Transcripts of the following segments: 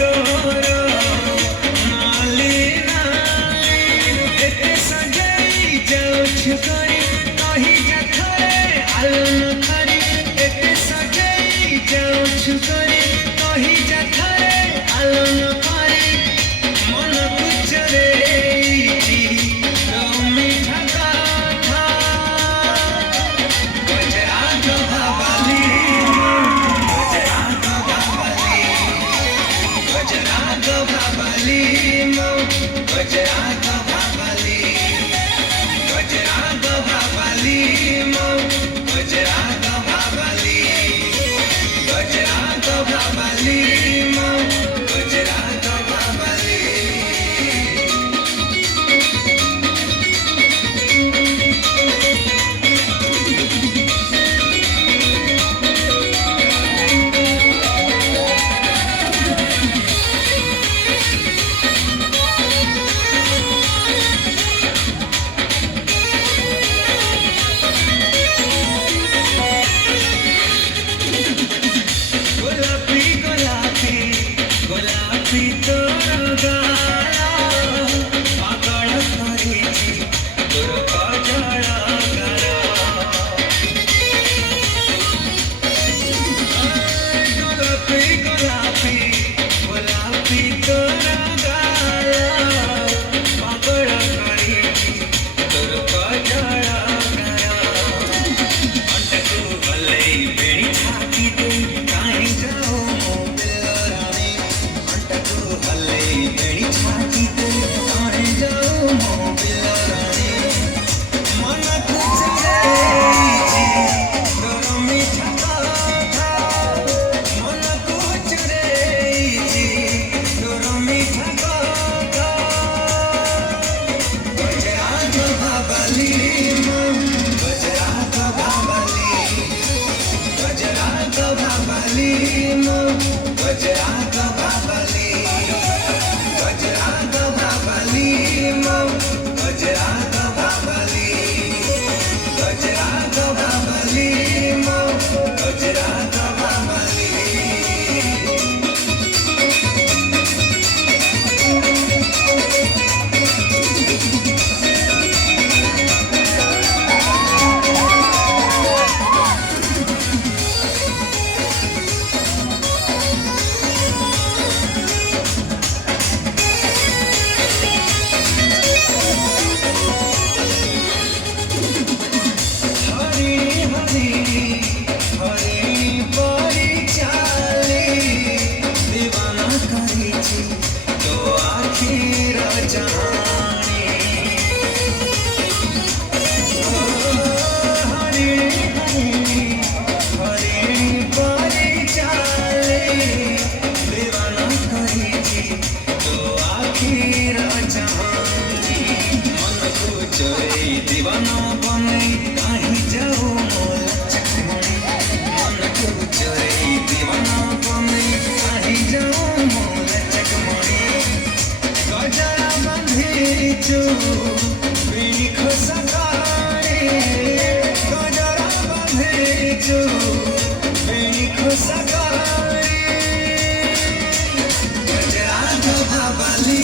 तोर नाली नाली एते सजाई जाउछु करी कही जथरे आलन करी एते सजाई जाउछु करी कही जथरे आलन करी मन कुचरे दीवाना बने कहीं जाओ मोला चकमणी मन को चोरी दीवाना बने कहीं जाओ मोला चकमणी गजरा बंधी चू बिनी खुशकारी गजरा बंधी चू बिनी खुशकारी गजरा तो भावली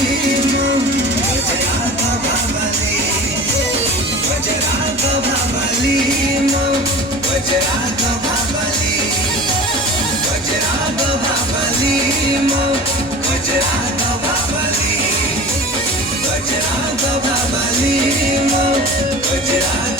Vajraga Bhavali, Vajraga Bhavali, Vajraga Bhavali, Vajraga Bhavali, Vajraga